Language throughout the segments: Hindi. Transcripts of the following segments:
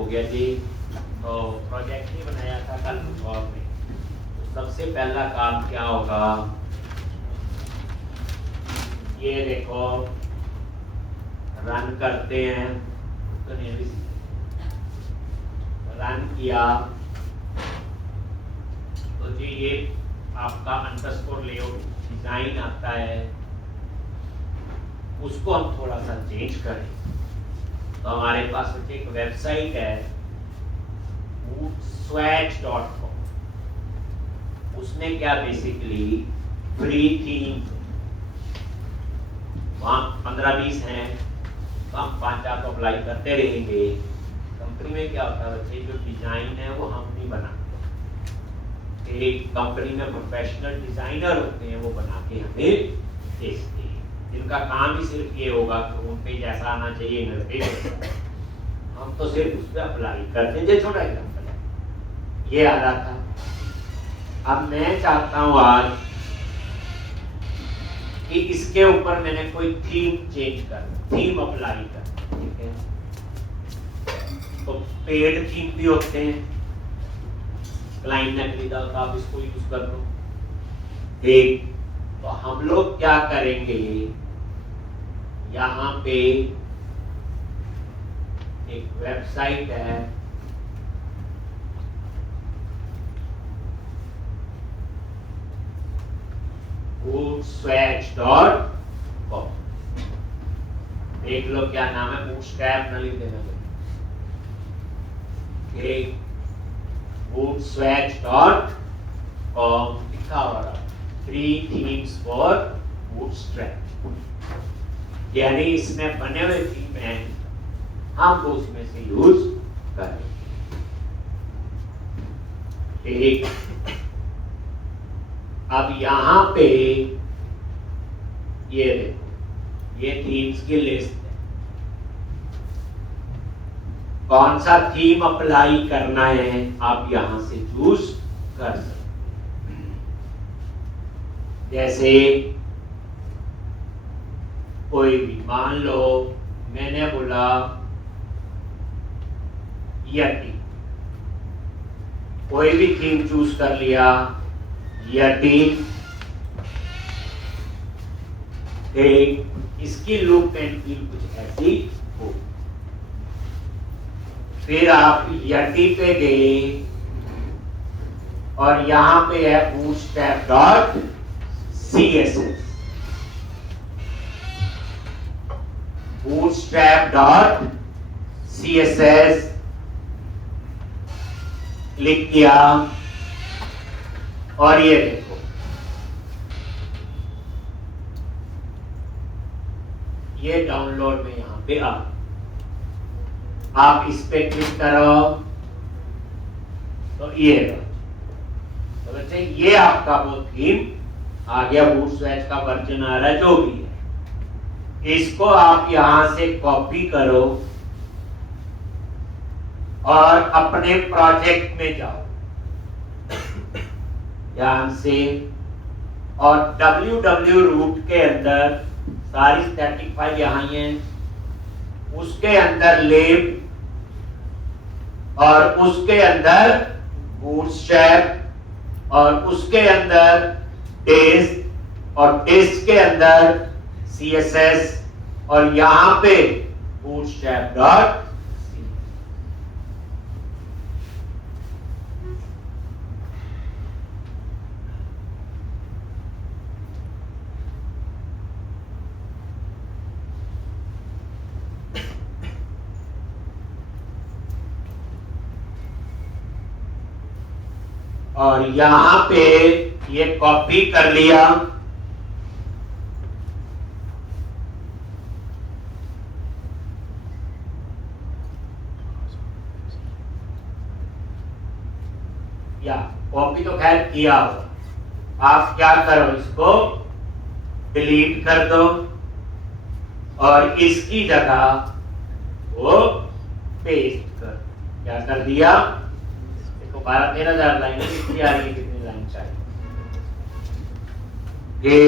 हो गया जी। तो प्रोजेक्ट ही बनाया था कल कुछ और में। तो सबसे पहला काम क्या होगा, ये देखो रन करते हैं। तो रन किया तो जी ये आपका अंडरस्कोर लेआउट डिजाइन आता है, उसको हम थोड़ा सा चेंज करें। तो हमारे पास एक वेबसाइट है swatch.com, उसने क्या बेसिकली फ्री थीम, वहाँ 15-20 हैं, तो हम 5-4 तो अप्लाई करते रहेंगे। कंपनी में क्या होता है बच्चे, जो डिजाइन है वो हम नहीं बनाते, एक कंपनी में प्रोफेशनल डिजाइनर होते हैं, वो बना के हमें भेजते हैं, जिनका काम ही सिर्फ ये होगा कि उन पे जैसा आना चाहिए निर्देश, हम तो सिर्फ उस पर अप्लाई करते हैं। ये छोटा एग्जाम्पल है, ये आ रहा था। अब मैं चाहता हूँ आज कि इसके ऊपर मैंने कोई थीम चेंज कर, थीम अप्लाई कर, ठीक है। तो पेड थीम भी होते हैं, क्लाइंट ने खरीदा तो आप इसको यूज कर लो, ठीक। तो हम लोग क्या करेंगे, यहाँ पे एक वेबसाइट है, swatch.com, देख लो क्या नाम है, बूटस्ट्रैप न लिख देना, ठीक। swatch.com लिखा हुआ है, फ्री थीम्स फॉर बूटस्ट्रैप, यानी इसमें बने हुए थीम है, हम तो उसमें से यूज करें, ठीक। अब यहाँ पे ये देखो, ये थीम्स की लिस्ट है, कौन सा थीम अप्लाई करना है आप यहां से चूज कर सकते हैं। जैसे कोई भी, मान लो मैंने बोला यटी, कोई भी थीम चूज कर लिया, यटी, इसकी लुक एंड फील कुछ ऐसी हो। फिर आप यटी पे गए और यहां पे है bootstrap.css, bootstrap.css क्लिक किया और ये देखो, ये डाउनलोड में यहां पे आप इस पे क्लिक करो तो ये, तो बच्चे ये आपका वो थीम आ गया, बूटस्ट्रैप का वर्जन आ रहा है, जो भी है। इसको आप यहां से कॉपी करो और अपने प्रोजेक्ट में जाओ, ध्यान से, और www रूट के अंदर सारी स्टैटिक फाइल यहां ही है, उसके अंदर लेब और उसके अंदर बूटस्ट्रैप और उसके अंदर टेस्ट और टेस्ट के अंदर CSS और यहां पे bootstrap.css। और यहां पे ये कॉपी कर लिया, या कॉपी तो खैर किया हो, आप क्या करो, इसको डिलीट कर दो और इसकी जगह वो पेस्ट कर, क्या कर दिया, 12-13,000 लाइन कितनी आ रही है, कितनी लाइन चाहिए, ये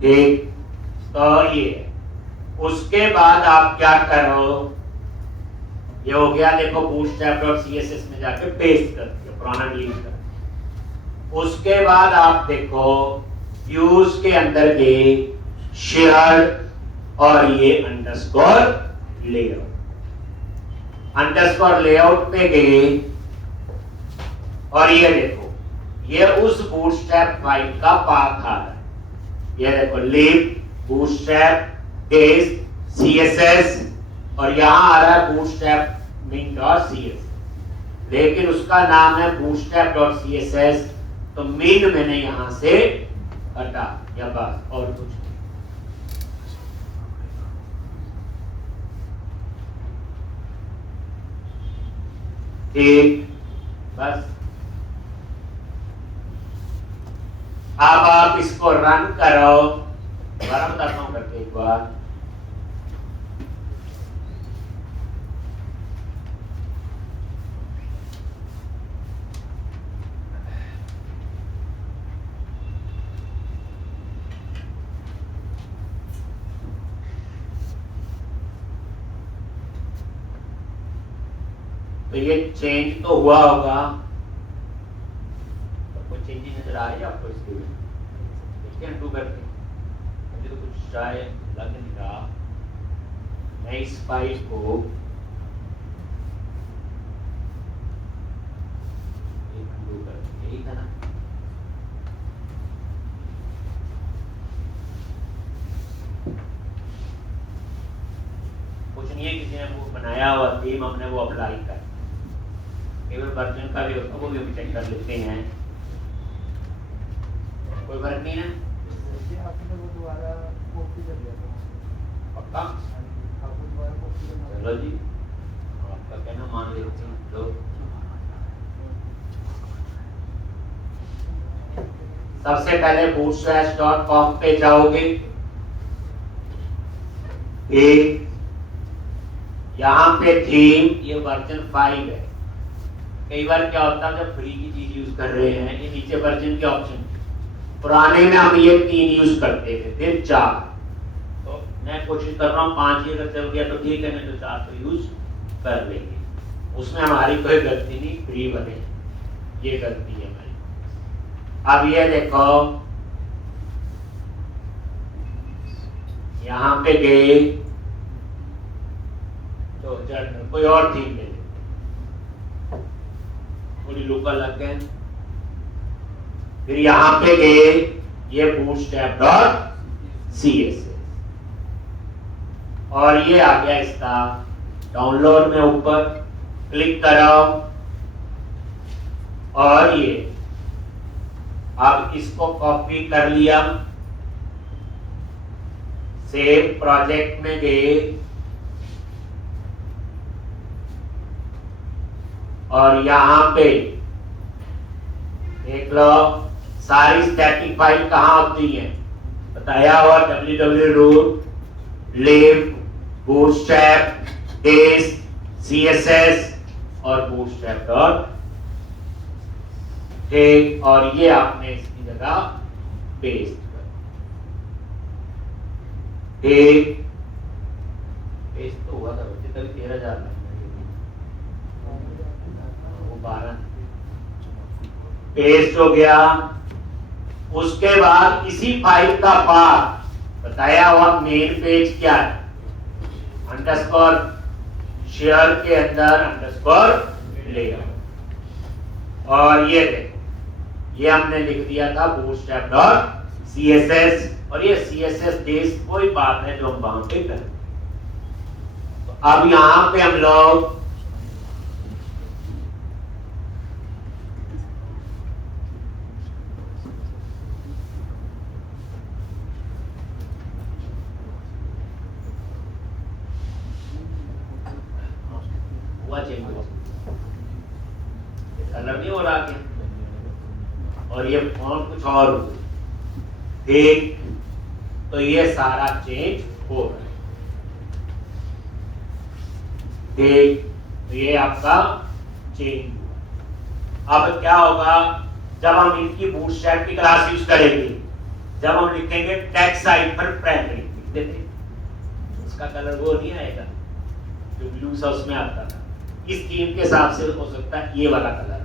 ठीक, तो ये उसके बाद आप क्या करो, ये हो गया, देखो bootstrap.css में जाके पेस्ट कर दिया, पुराना डिलीट कर। उसके बाद आप देखो व्यूज के अंदर गए, शेयर और ये अंडरस्कोर लेआउट पे गए और ये देखो ये उस बूटस्ट्रैप फाइल का पाथ आ रहा है, ये देखो लिब बूटस्ट्रैप टेस्ट CSS और यहाँ आ रहा है bootstrap min.css, लेकिन उसका नाम है bootstrap.css, तो min मैंने यहाँ से हटा या बस और कुछ नहीं। ठीक, बस अब आप इसको रन करो, रन करता हूं करके एक बार। तो ये चेंज तो हुआ होगा, तो कोई चेंज नजर आ रही है आपको इसके में? देखिए अनडू करके, मुझे तो कुछ शायद लग नहीं रहा। मैं इस फाइल को अनडू करके, यही था ना? कुछ नहीं है, किसी ने वो बनाया हुआ थीम, हमने वो अप्लाई कर, केवल वर्जन का भी होता है, वो भी हम चेक कर लेते हैं, कोई फर्क नहीं है। आपने वो दोबारा कॉपी कर लिया था पक्का? चलो जी, आपका कहना मान लेते हैं। तो सबसे पहले bootstraps.com पे जाओगे, एक यहाँ पे थीम, ये वर्जन 5 है। कई बार क्या होता है जब फ्री की चीज यूज कर रहे हैं, ये नीचे वर्जन के ऑप्शन, पुराने में हम ये 3 यूज करते थे, फिर 4, तो मैं कोशिश कर रहा हूँ 5 ही अगर चल गया तो ठीक है, नहीं तो 4 तो यूज कर लेंगे, उसमें हमारी कोई गलती नहीं, फ्री बने, ये गलती है हमारी। अब ये देखो यहाँ पे गए तो जर्नल, कोई और थीम ले, थोड़ी लोकल लग गए, फिर यहाँ पे गए, ये bootstrap.css और ये आ गया इसका डाउनलोड में, ऊपर क्लिक करो और ये अब इसको कॉपी कर लिया, सेव प्रोजेक्ट में गए और यहाँ पे देख लो सारी स्टैटिक फाइल कहाँ होती है, बताया हुआ www lib bootstrap test css और bootstrap. ठीक, और ये आपने इसकी जगह पेस्ट कर, ठीक, पेस्ट तो हुआ था बच्चे, तभी 13,000 वो 12 पेस्ट हो गया। उसके बाद इसी फाइल का पाथ बताया हुआ मेन पेज क्या है, अंडरस्कोर शेयर के अंदर अंडरस्कोर लेआउट, और ये देखो ये हमने लिख दिया था bootstrap.css और ये CSS टेस्ट कोई बात है जो हम वहां पे करें। तो अब यहां पे हम लोग कलर नहीं हो रहा क्या, और ये फॉन्ट कुछ और, ठीक, तो ये सारा चेंज हो रहा है, ठीक, तो ये आपका चेंज हुआ। अब क्या होगा जब हम इनकी बूटस्ट्रैप की क्लास यूज करेंगे, जब हम लिखेंगे टैक्स हाइफन प्राइमरी लिख देते, उसका कलर वो नहीं आएगा जो ब्लू सा उसमें आता था। इस थीम के हिसाब से हो सकता है ये वाला कलर है।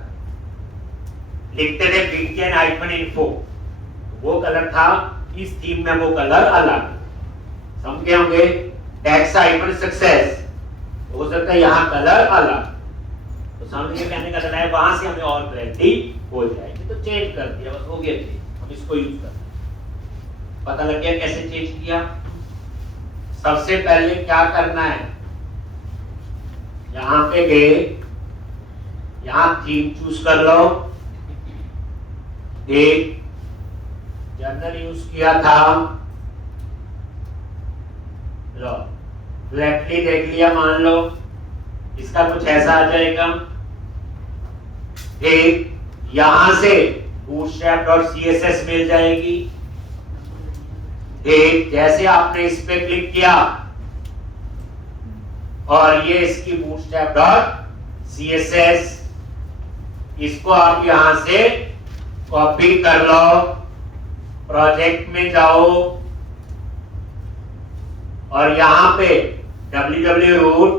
लिखते थे बीटीएन हाइफन इन्फो, वो कलर था, इस थीम में वो कलर अलग। समझे होंगे? टैक्स हाइफन सक्सेस हो सकता है यहाँ कलर अलग। तो समझ के कहने का मतलब है वहां से हमें और क्लैरिटी हो जाएगी। तो चेंज कर दिया, बस हो गया चेंज, हम इसको यूज करते हैं। पता लग गया कैसे चेंज किया? सबसे पहले क्या करना है, यहां पे गए, यहां थीम चूज कर लो, एक जनरल यूज किया था, लो फ्लैटली देख लिया, मान लो इसका कुछ ऐसा आ जाएगा। एक यहां से bootstrap.css मिल जाएगी। एक जैसे आपने इस पे क्लिक किया और ये इसकी bootstrap.css, इसको आप यहां से कॉपी कर लो, प्रोजेक्ट में जाओ और यहां पे www root,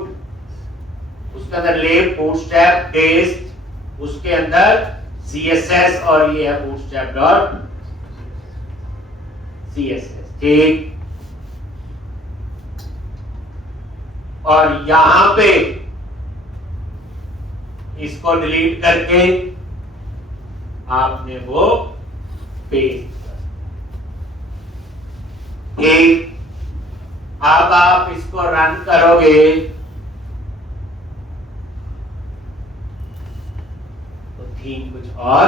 उसके अंदर लेव bootstrap paste, उसके अंदर css और ये है bootstrap.css। ठीक, और यहां पे इसको डिलीट करके आपने वो पेस्ट कर। ठीक, अब आप इसको रन करोगे तो थीम कुछ और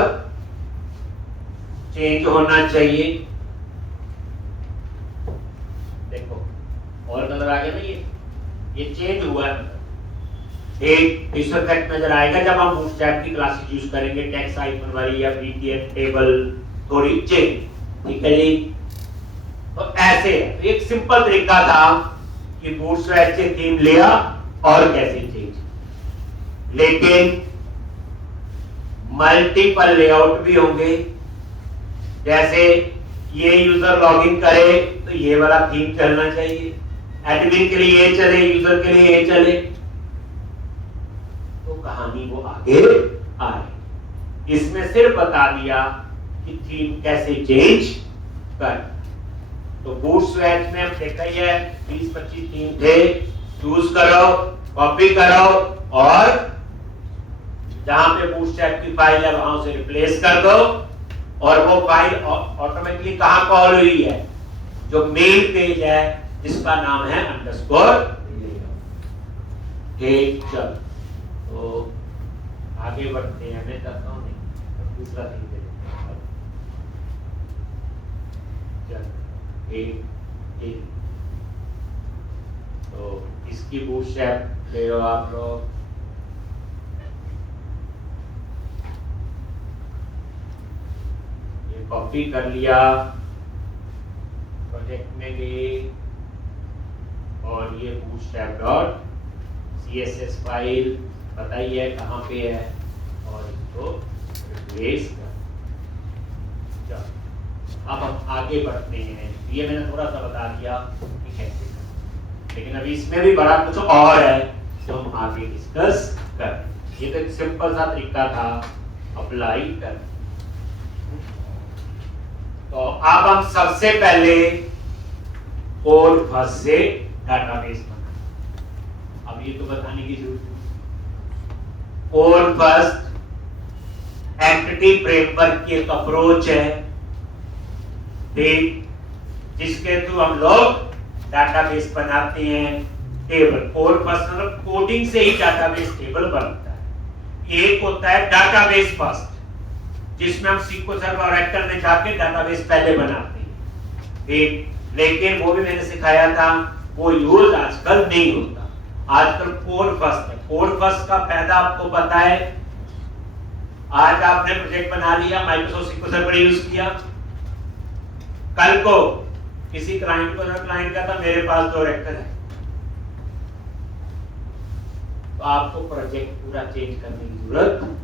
चेंज होना चाहिए। देखो और कलर आ गया ना, ये चेंज हुआ है। एक इफेक्ट नजर आएगा जब हम बूटस्ट्रैप की क्लासेस यूज करेंगे, टेक्स्ट हाइफन वाली या बीटीएन टेबल थोड़ी चेंज। ठीक है जी, तो ऐसे तो एक सिंपल तरीका था कि बूटस्ट्रैप से थीम लिया और कैसे चेंज। लेकिन मल्टीपल लेआउट भी होंगे, जैसे ये यूजर लॉगिन करे तो ये वाला थीम चलना चाहिए, एडमिन के लिए ये चले, यूजर के लिए ये चले, तो कहानी वो आगे आए। इसमें सिर्फ बता दिया कि थीम कैसे चेंज कर। तो बूटस्ट्रैप में हम देखा ही है 20-25 थीम थे, चूज करो, कॉपी करो और जहां पे बूटस्ट्रैप की फाइल है वहां उसे रिप्लेस कर दो, और वो फाइल ऑटोमेटिकली कहां कॉल हुई है, जो मेन पेज है जिसका नाम है अंडरस्कोर। ठीक, चल तो आगे बढ़ते हैं। मैं करता हूं नहीं, दूसरा थीम दे देते हैं। चल एक तो इसकी बूटस्ट्रैप ले लो आप लोग। ये कॉपी कर लिया, प्रोजेक्ट में गए और ये bootstrap.css फाइल पता ही है कहाँ पे है, और इसको रिप्लेस कर। चलो अब हम आगे बढ़ते हैं। ये मैंने थोड़ा सा बता दिया कि कैसे करना, लेकिन अभी इसमें भी बड़ा कुछ और है जो हम आगे डिस्कस कर। ये तो एक सिंपल सा तरीका था अप्लाई कर। तो अब हम सबसे पहले कोड फर्स्ट से डाटाबेस बना। अब ये तो बताने की जरूरत है। कोड फर्स्ट एंटिटी फ्रेमवर्क की एक अप्रोच है, ठीक, जिसके थ्रू हम लोग डाटाबेस बनाते हैं। टेबल कोड फर्स्ट मतलब कोडिंग से ही डाटाबेस टेबल बनता है। एक होता है डाटाबेस फर्स्ट, जिसमें हम SQL सर्वर और एक्सेल में जाके डाटाबेस पहले बनाते हैं, ठीक, लेकिन वो भी मैंने सिखाया था, वो यूज आजकल नहीं होता। आजकल कोड फर्स्ट है। कोड फर्स्ट का फायदा आपको पता है। आज आपने प्रोजेक्ट बना लिया, माइक्रोसॉफ्ट SQL सर्वर यूज किया, कल को किसी क्लाइंट को क्लाइंट का था मेरे पास 2 रेक्टर है, तो आपको प्रोजेक्ट पूरा चेंज करने की जरूरत नहीं।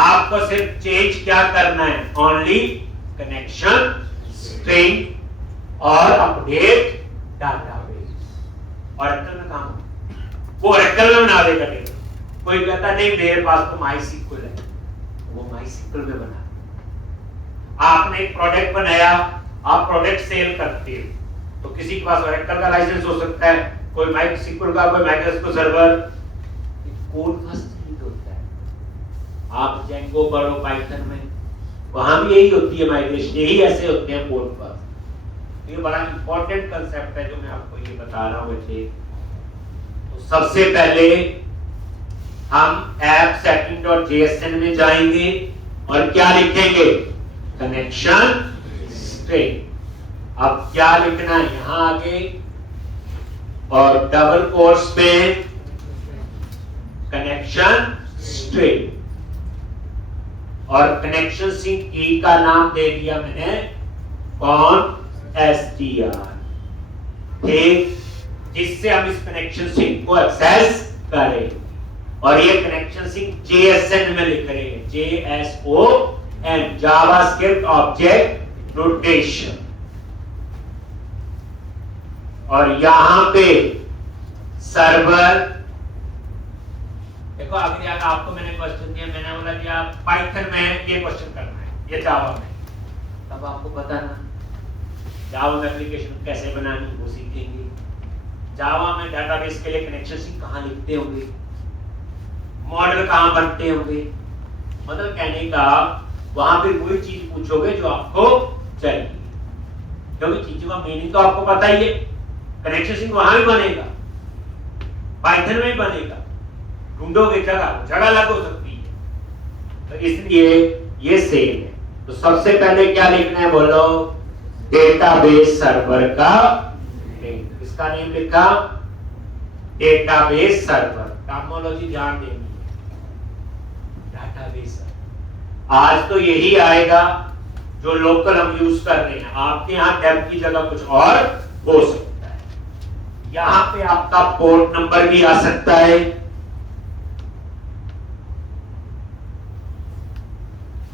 आप आपको सिर्फ चेंज क्या करना है, ओनली कनेक्शन स्ट्रिंग और अपडेट डाटाबेस। ऑरेकल में काम वो ऑरेकल में बना देगा टेबल। कोई कहता नहीं मेरे पास तो माईसीक्वल है, वो माईसीक्वल में बना। आपने एक प्रोडक्ट बनाया, आप प्रोडक्ट सेल करते हो, तो किसी के पास ऑरेकल का लाइसेंस हो सकता है, कोई माईसीक्वल का, कोई माइक्रोस्को सर्वर। कोड फर्स्ट यूज होता है। आप जेंगो पढ़ो पाइथन में, वहां भी यही होती है माइग्रेशन, यही ऐसे होते हैं कोड फर्स्ट। ये बड़ा इंपॉर्टेंट कंसेप्ट है जो मैं आपको ये बता रहा हूं बच्चे। तो सबसे पहले हम ऐप सेटिंग.jsn में जाएंगे और क्या लिखेंगे, कनेक्शन स्ट्रिंग। अब क्या लिखना है यहां आगे, और डबल कोट्स में कनेक्शन स्ट्रिंग, और कनेक्शन स्ट्रिंग की का नाम दे दिया मैंने कौन, str। ठीक, जिससे हम इस कनेक्शन स्ट्रिंग को एक्सेस करें। और ये कनेक्शन स्ट्रिंग JSON में लिख रहे हैं, JSON, जावास्क्रिप्ट ऑब्जेक्ट नोटेशन। और यहां पे सर्वर, देखो अभी आपको मैंने क्वेश्चन दिया, मैंने बोला कि आप पाइथन में ये क्वेश्चन करना है, ये जावा में, तब आपको पता ना जावा में एप्लीकेशन कैसे बनानी वो सीखेंगे। जावा में डेटाबेस के लिए कनेक्शन स्ट्रिंग कहां लिखते होंगे, मॉडल कहां बनते होंगे, मतलब कहने का वहां पे कोई चीज पूछोगे जो आपको चाहिए, क्योंकि चीजों का मीनिंग तो आपको पता ही है। कनेक्शन स्ट्रिंग वहां भी बनेगा, पाइथन में भी बनेगा, ढूंढोगे जगह अलग हो सकती है, तो इसलिए ये सेम है। तो सबसे पहले क्या लिखना है बोलो, डेटाबेस सर्वर का नेम। इसका नेम लिखा डेटाबेस सर्वर, टर्मिनोलॉजी ध्यान देनी है, डेटाबेस सर्वर। आज तो यही आएगा जो लोकल हम यूज कर रहे हैं, आपके यहाँ डेब की जगह कुछ और हो सकता है। यहां पे आपका पोर्ट नंबर भी आ सकता है,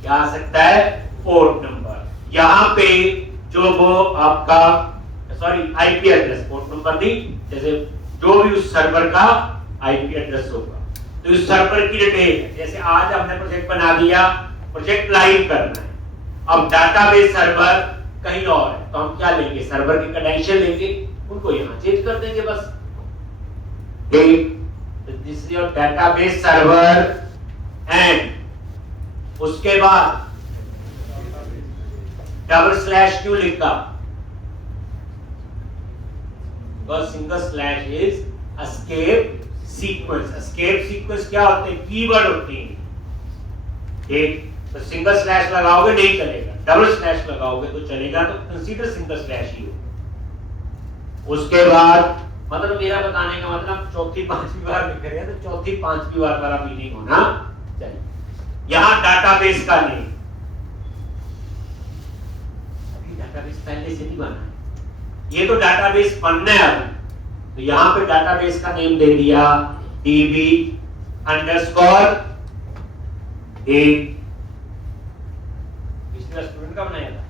क्या आ सकता है, पोर्ट नंबर। यहां पे जो वो आपका आईपी एड्रेस, पोर्ट नंबर नहीं, जैसे जो भी उस सर्वर का आईपी एड्रेस होगा, तो उस सर्वर की डिटेल है। जैसे आज हमने प्रोजेक्ट बना दिया, प्रोजेक्ट लाइव करना है, अब डाटाबेस सर्वर कहीं और है, तो हम क्या लेंगे, सर्वर के क्रेडेंशियल लेंगे, उनको यहां चेंज कर देंगे बस। This is your database server, and उसके बाद डबल स्लैश क्यों लिखा, because single slash is escape sequence. Escape sequence क्या होते हैं, कीवर्ड होते हैं, ठीक। तो सिंगल स्लैश लगाओगे नहीं चलेगा, डबल स्लैश लगाओगे तो चलेगा, तो कंसीडर सिंगल स्लैश ही हो। उसके बाद मतलब मेरा बताने का मतलब चौथी पांचवी बार लिख रहे हैं, तो चौथी पांचवी बार वाला मीनिंग होना चाहिए। यहां डाटाबेस का नेम, अभी डाटाबेस पहले से नहीं बना है, ये तो डाटाबेस बनना है अभी, तो यहां पे डाटाबेस का नेम दे दिया db अंडरस्कोर a। किसने स्टूडेंट का बनाया था,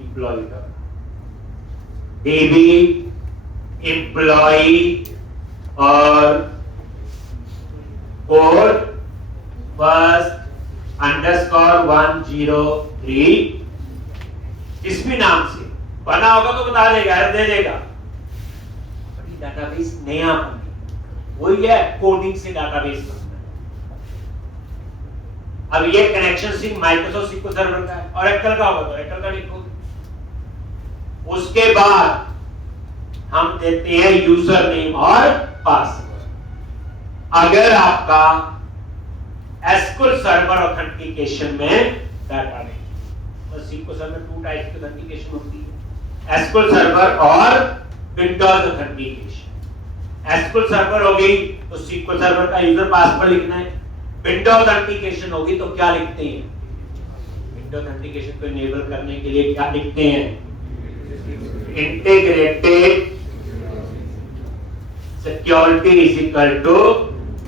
एम्प्लॉय का, db एम्प्लॉय और कोड फर्स्ट अंडरस्कोर 103, जिस भी नाम से बना होगा तो बता देगा, दे देगा। डाटाबेस नया बने, वही है कोडिंग से डाटाबेस बनना है। अब ये connection string Microsoft SQL server का है, ऑरेकल का होगा तो ऑरेकल का लिखो। उसके बाद हम देते हैं यूजर नेम और पासवर्ड। अगर आपका एसक्यूएल सर्वर ऑथेंटिकेशन में डाटाबेस, तो सीक्वल सर्वर में 2 टाइप्स की ऑथेंटिकेशन होती है, एसक्यूएल सर्वर और विंडोज ऑथेंटिकेशन। एसक्यूएल सर्वर हो गई तो सीक्वल सर्वर का यूजर पासवर्ड लिखना है, विंडोज ऑथेंटिकेशन होगी तो क्या लिखते हैं, विंडोज ऑथेंटिकेशन को इनेबल करने के लिए क्या लिखते हैं, integrated security is equal to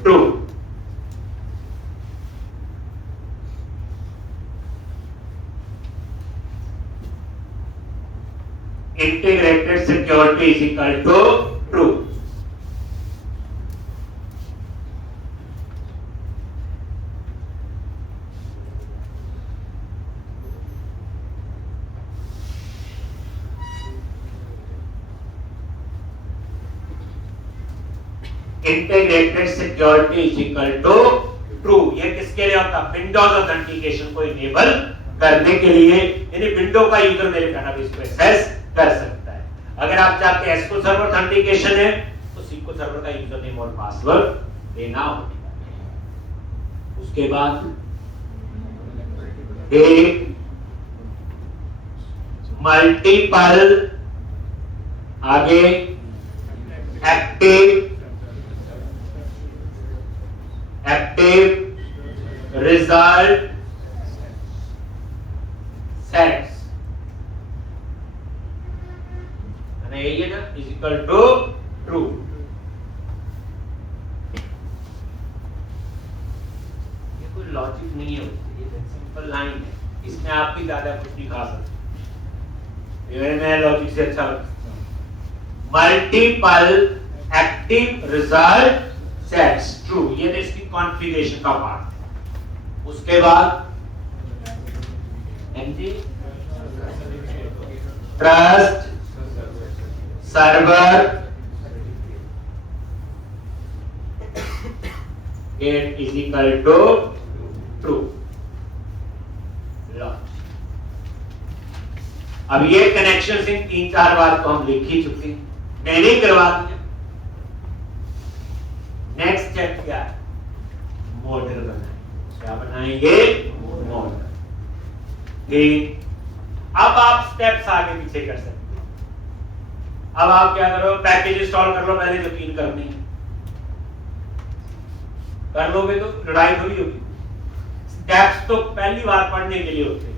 true. Integrated security is equal to true. Integrated security is equal to true. ये किसके लिए होता है? विंडोज ऑथेंटिकेशन को इनेबल करने के लिए, यानी विंडो का यूजर मेरे डेटाबेस को एक्सेस कर सकता है। अगर आप चाहते हैं एसक्यू सर्वर ऑथेंटिकेशन है तो सीक्यू सर्वर का यूजर नेम और पासवर्ड देना होगा। उसके बाद एक मल्टीपल आगे एक्टिव रिजल्ट सेट्स यही है ना, इज इक्वल टू ट्रू। ये कोई लॉजिक नहीं है, ये सिंपल लाइन है, इसमें आप भी ज्यादा कुछ नहीं खा सकते। ये मैं लॉजिक से अच्छा multiple active result sets true, ये तो इसकी कॉन्फ़िगरेशन का पार्ट है। उसके बाद trust server gate is equal to true. अब ये कनेक्शन से 3-4 बार तो हम लिख ही चुके, मैंने ही करवा दिया। नेक्स्ट स्टेप क्या है? मॉडल बनाएंगे। क्या बनाएंगे? मॉडल। ठीक, अब आप स्टेप्स आगे पीछे कर सकते हो। अब आप क्या करो, पैकेज इंस्टॉल कर लो, पहले जो 3 करनी है कर लोगे तो लड़ाई थोड़ी होगी। स्टेप्स तो पहली बार पढ़ने के लिए होते हैं।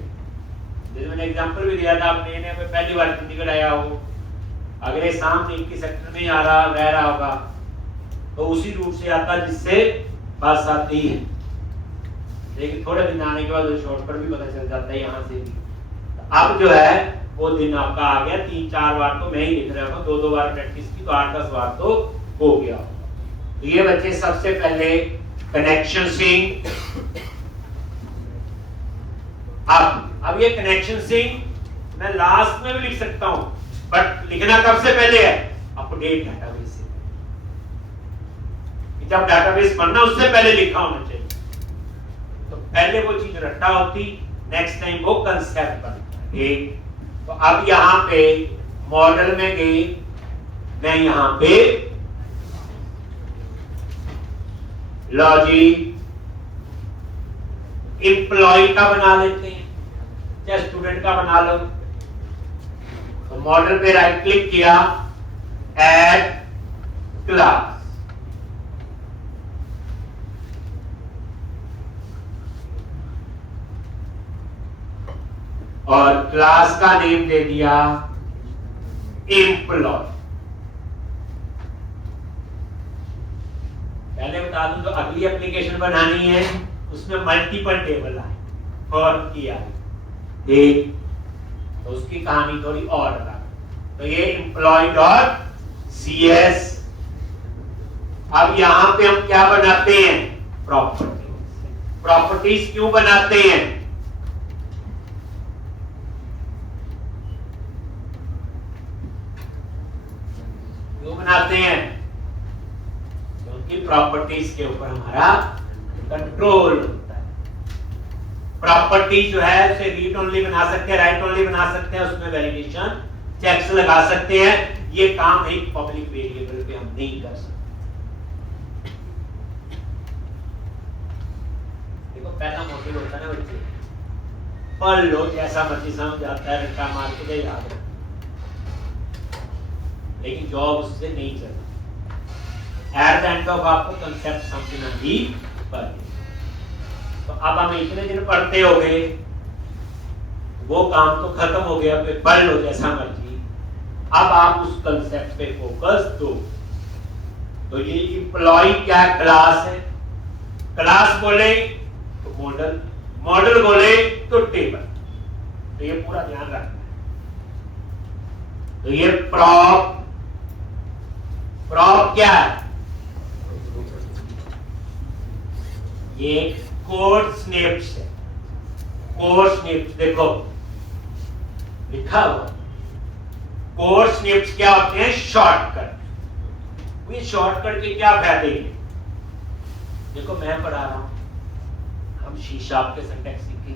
जैसे मैंने एग्जांपल भी दिया था, आपने इन्हें कोई पहली बार चंडीगढ़ आया हो, अगर ये सामने 21 सेक्टर में आ रहा रह रहा होगा तो उसी रूट से आता जिससे बस आती है, लेकिन थोड़े दिन आने के बाद शॉर्टकट भी पता चल जाता है यहाँ से भी। अब जो है वो दिन आपका आ गया, 3-4 बार तो मैं ही लिख रहा हूँ, 2-2 बार प्रैक्टिस की तो 8-10 बार तो हो गया। तो ये बच्चे सबसे पहले कनेक्शन सिंक। अब ये कनेक्शन सिंक मैं लास्ट में भी लिख सकता हूं, बट लिखना कब से पहले है? अपडेट डेटाबेस से। जब डेटाबेस बनना उससे पहले लिखा होना चाहिए, तो पहले वो चीज रट्टा होती, नेक्स्ट टाइम वो कंसेप्ट बनता है। तो अब यहां पे मॉडल में गई, मैं यहां पे लॉजिक एम्प्लॉय का बना लेते हैं, या स्टूडेंट का बना लो। तो मॉडल पे राइट क्लिक किया, ऐड क्लास, और क्लास का नेम दे दिया एम्प्लॉय। पहले बता दूं, तो अगली एप्लीकेशन बनानी है उसमें मल्टीपल टेबल आए, फॉर्म किया एक, तो उसकी कहानी थोड़ी और अलग। तो ये employee.cs। अब यहां पे हम क्या बनाते हैं? प्रॉपर्टीज। प्रॉपर्टीज क्यों बनाते हैं? क्यों बनाते हैं? क्योंकि प्रॉपर्टीज के ऊपर हमारा कंट्रोल होता है। प्रॉपर्टी जो है उसे रीड ओनली बना सकते हैं, राइट ओनली बना सकते हैं, उसमें वैलिडेशन चेक्स लगा सकते हैं। ये काम एक पब्लिक वेरिएबल पे हम नहीं कर सकते। देखो पहला मोटिव होता है ना बच्चे, पढ़ लो जैसा मर्जी समझ आता है, रट्टा मार के याद रखो, लेकिन जॉब उससे नहीं चलती। एट द एंड ऑफ आपको कंसेप्ट समझना ही पड़ेगा। तो अब हम इतने दिन पढ़ते हो गए, वो काम तो खत्म हो गया, फिर पढ़ लो जैसा मर्जी। अब आप उस कंसेप्ट पे फोकस दो। तो ये एम्प्लॉय क्या क्लास है? क्लास बोले तो मॉडल, मॉडल बोले तो टेबल। तो ये पूरा ध्यान रखना है। तो ये प्रॉप क्या है? ये कोड स्निप्स है। कोड स्निप्स देखो लिखा हुआ। कोड स्निप्स क्या होते हैं? शॉर्टकट। ये शॉर्टकट के क्या फायदे हैं? देखो मैं पढ़ा रहा हूं, हम C# के सिंटैक्स सीखेंगे,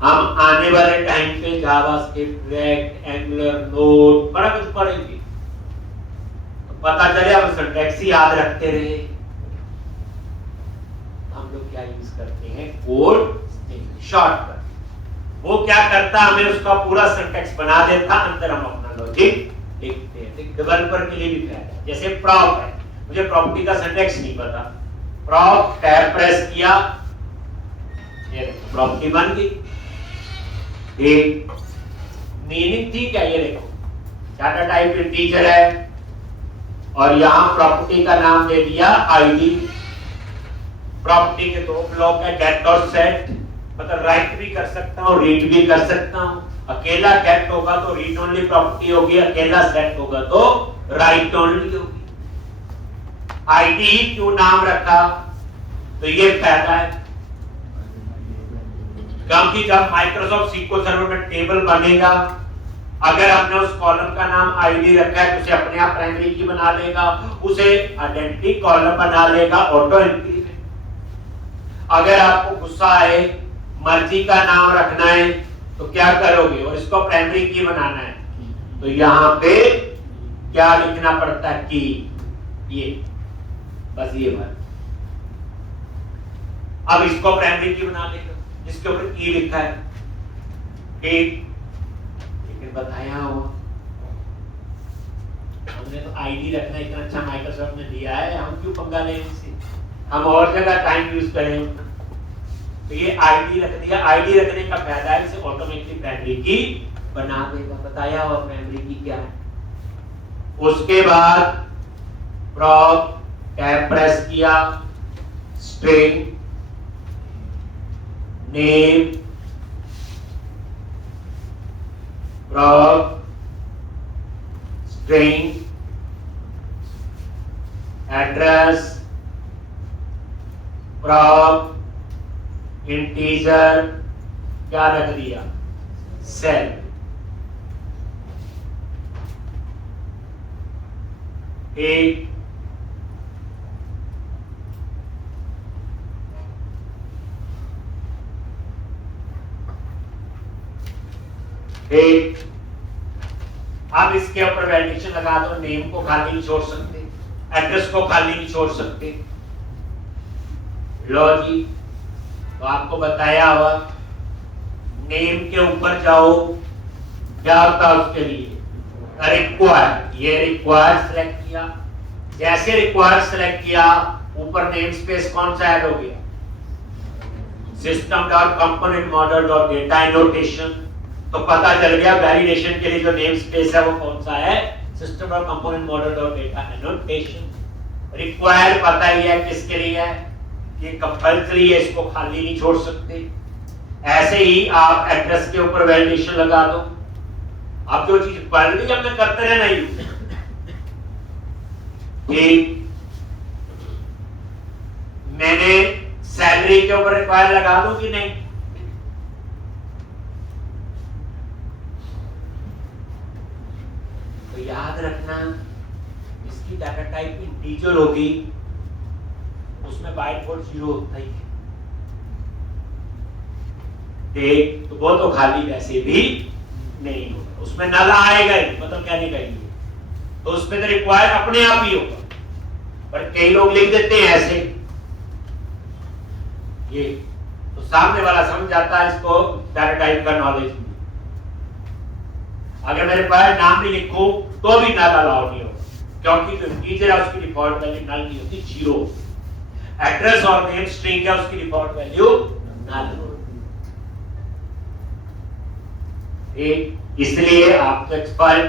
हम आने वाले टाइम पे जावास्क्रिप्ट, रिएक्ट, एंगुलर, नोड बड़ा कुछ पढ़ेंगे, तो पता चले हम सिंटैक्स ही याद रखते रहे। हम लोग क्या यूज करते हैं? Code shortcut. वो क्या करता, हमें उसका पूरा सिंटैक्स बना देता, अंदर हम अपना लॉजिक लिखते हैं। डेवलपर के लिए भी फायदा है। जैसे प्रॉप है, मुझे प्रॉपर्टी का सिंटैक्स नहीं पता, प्रॉप टैब प्रेस किया, ये प्रॉपर्टी बन गई। एक मीनिंग ठीक है, ये देखो डाटा टाइप इंटीजर है और यहां प्रॉपर्टी का नाम दे दिया आईडी। प्रॉपर्टी के दो ब्लॉक है, गेट और सेट, मतलब राइट भी कर सकता हूं, रीड भी कर सकता हूं। अकेला गेट होगा तो रीड ओनली प्रॉपर्टी होगी, अकेला सेट होगा तो राइट ओनली होगी। आईडी क्यों नाम रखा? तो ये फायदा है, क्योंकि जब माइक्रोसॉफ्ट SQL सर्वर में टेबल बनेगा, अगर हमने उस कॉलम का नाम आईडी रखा है तो उसे अपने आप प्राइमरी की बना लेगा, उसे आइडेंटिटी कॉलम बना लेगा ऑटो एंट्री में। अगर आपको गुस्सा है, मर्जी का नाम रखना है तो क्या करोगे? और इसको प्राइमरी की बनाना है तो यहां पे क्या लिखना पड़ता है? की। ये बस ये बात। अब इसको प्राइमरी की बना लेगा जिसके ऊपर की लिखा है, ठीक। लेकिन बताया हो हमने तो आईडी रखना इतना अच्छा माइक्रोसॉफ्ट ने दिया है, हम क्यों पंगा लें इससे? हम और जगह टाइम यूज करें अपना। तो ये आईडी रख दिया। आईडी रखने का फायदा है, इसे ऑटोमेटिकली प्राइमरी की बना देगा। बताया हुआ प्राइमरी की क्या है। उसके बाद प्रॉप टैब प्रेस किया, string name, prop string address, prop integer, क्या रख दिया? सेल। एक अब इसके ऊपर वैल्यूएशन लगा दो। नेम को खाली नहीं छोड़ सकते, एड्रेस को खाली नहीं छोड़ सकते। लो जी, तो आपको बताया हुआ नेम के ऊपर जाओ, क्या होता है उसके लिए? रिक्वायर। ये रिक्वायर सेलेक्ट किया, जैसे रिक्वायर सेलेक्ट किया ऊपर नेम स्पेस कौन सा ऐड हो गया? System dot component model dot data annotation. तो पता चल गया वैलिडेशन के लिए जो नेम स्पेस है वो कौन सा है? System dot component model dot data annotation. Require पता ही है किसके लिए है, ये कंपल्सरी है, इसको खाली नहीं छोड़ सकते। ऐसे ही आप एड्रेस के ऊपर वैलिडेशन लगा दो। अब जो चीज पढ़ ली हमने करते रहना ही, ठीक। मैंने सैलरी के ऊपर रिक्वायर लगा दूं कि नहीं? तो याद रखना, इसकी डाटा टाइप इंटीजर होगी, उसमें बाइट कोड 0 होता ही है, ठीक। तो वो तो खाली वैसे भी नहीं होगा, उसमें नल आएगा ही, मतलब कहने का ही, तो उसमें तो रिक्वायर अपने आप ही होगा। पर कई लोग लिख देते हैं ऐसे, ये तो सामने वाला समझ जाता है इसको डाटा टाइप का नॉलेज। अगर मेरे पास नाम नहीं लिखूं तो भी नल अलाउ नहीं होगा, क्योंकि जो इंटीजर है उसकी डिफॉल्ट वैल्यू नल नहीं होती, 0। एड्रेस और नेम स्ट्रिंग है, उसकी डिफॉल्ट वैल्यू नल होती। इसलिए आपको एक्सपायर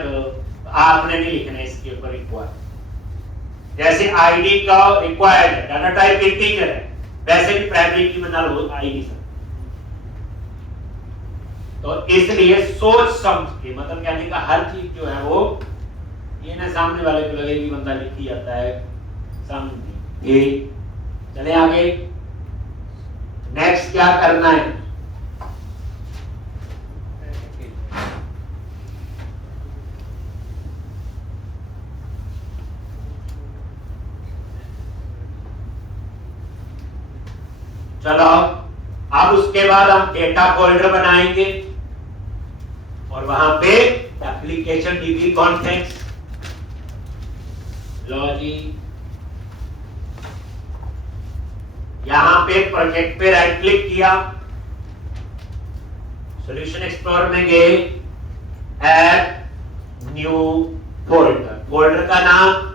आपने नहीं लिखना है इसके ऊपर रिक्वायर। जैसे आईडी का रिक्वायर्ड है, डाटा टाइप इंटीजर है, वैसे भी प्राइमरी की में नल हो आईडी। तो इसलिए सोच समझ के, मतलब कहने का हर चीज जो है वो ये ना सामने वाले को लगे कि बंदा लिखी जाता है, समझिए। चले आगे, नेक्स्ट क्या करना है? चलो अब उसके बाद हम डेटा फोल्डर बनाएंगे और वहां पे एप्लीकेशन डीबी कॉन्टेक्स्ट, लो जी यहां पे प्रोजेक्ट पे राइट क्लिक किया, सॉल्यूशन एक्सप्लोरर में गए, ऐड न्यू फोल्डर, फोल्डर का नाम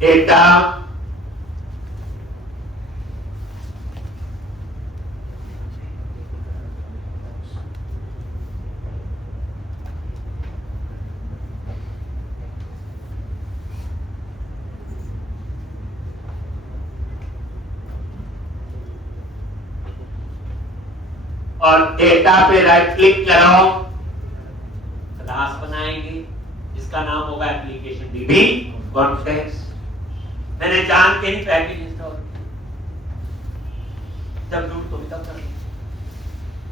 डेटा और डेटा पे राइट क्लिक करो, क्लास बनाएंगे जिसका नाम होगा एप्लीकेशन डीबी कॉन्टेक्स्ट। मैंने जान के नहीं पैकेज इंस्टॉल किया, जब जरूरत होगी तब कर,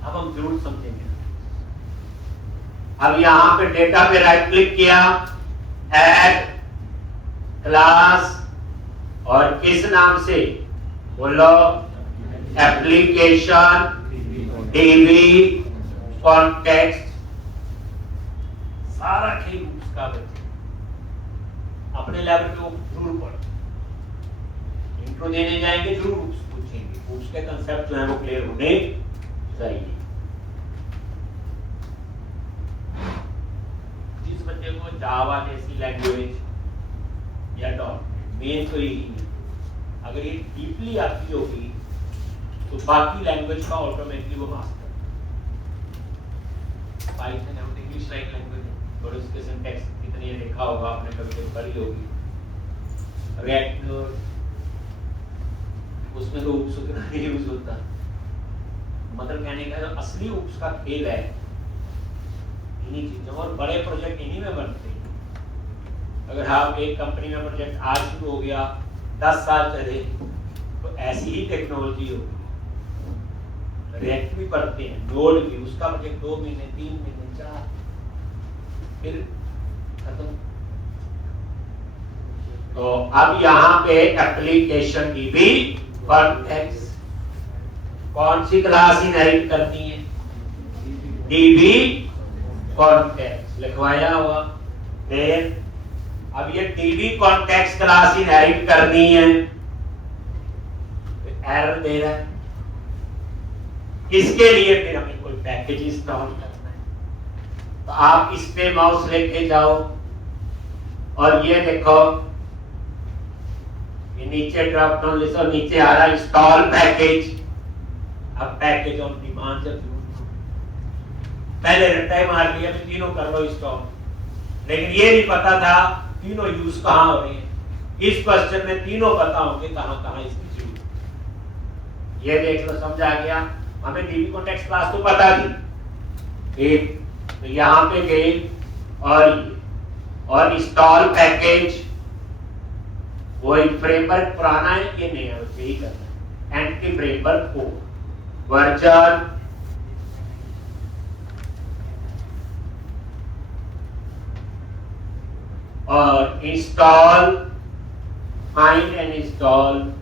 अब हम जरूर समझेंगे। अब यहां पे डेटा पे राइट क्लिक किया, ऐड क्लास, और किस नाम से बोलो, एप्लीकेशन डीबी कॉन्टेक्स्ट। सारा खेल उसका बच्चे अपने लेवल पे वो जरूर पढ़ो, इंट्रो देने जाएंगे जरूर पूछेंगे, उसके कंसेप्ट जो है वो क्लियर होने चाहिए। जिस बच्चे को जावा जैसी लैंग्वेज या डॉट मेन तो यही है, अगर ये डीपली आती होगी तो बाकी लैंग्वेज का ऑटोमेटिकली वो मास्टर। पाइथन है इंग्लिश लाइक लैंग्वेज है, और उसके सिंटैक्स कितनी देखा होगा आपने, कभी पढ़ी होगी। रिएक्ट उसमें तो उप्स उतना नहीं यूज होता, मतलब कहने का जो असली उप्स का खेल है इन्हीं चीजों, और बड़े प्रोजेक्ट इन्हीं में बनते हैं। अगर आप एक कंपनी में प्रोजेक्ट आज शुरू हो गया 10 साल चले तो ऐसी ही टेक्नोलॉजी होगी। रिएक्ट भी पढ़ते हैं, नोड भी, उसका प्रोजेक्ट 2 महीने 3 महीने 4 फिर खत्म। तो अब यहाँ पे एप्लीकेशन डीबी कॉन्टेक्स्ट, कौन सी क्लास इनहेरिट करनी है? डीबी कॉन्टेक्स्ट लिखवाया हुआ। फिर अब ये डीबी कॉन्टेक्स्ट क्लास इनहेरिट करनी है, एरर दे रहा है। इसके लिए फिर हमें कोई पैकेज इंस्टॉल करना है, तो आप इस पे माउस लेके जाओ और ये देखो, ये नीचे ड्रॉप डाउन लिस्ट और नीचे आ रहा है इंस्टॉल पैकेज। अब पैकेज ऑन डिमांड जब पहले रट्टा मार लिया तो तीनों कर लो इंस्टॉल, लेकिन ये नहीं पता था तीनों यूज कहां हो रहे हैं। इस क्वेश्चन में तीनों पता होंगे कहां कहां इसकी जरूरत। ये देख लो, समझ आ गया। हमें डीबी कॉन्टेक्स्ट क्लास तो पता थी, एक तो यहां पे गए और इंस्टॉल पैकेज, वो एक फ्रेमवर्क पुराना है कि नहीं है, उसे ही करना है। एंटी फ्रेमवर्क 4 वर्जन और install, find and install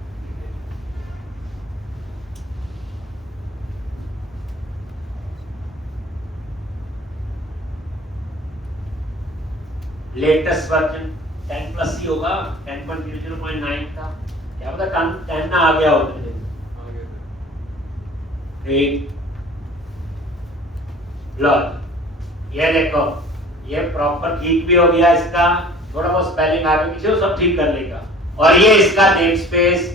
latest version 10 plus ही होगा, 10.0.9 था, क्या पता 10 ना आ गया हो। ठीक, लो ये देखो, ये प्रॉपर ठीक भी हो गया, इसका थोड़ा बहुत स्पेलिंग आगे पीछे वो सब ठीक कर लेगा। और ये इसका name space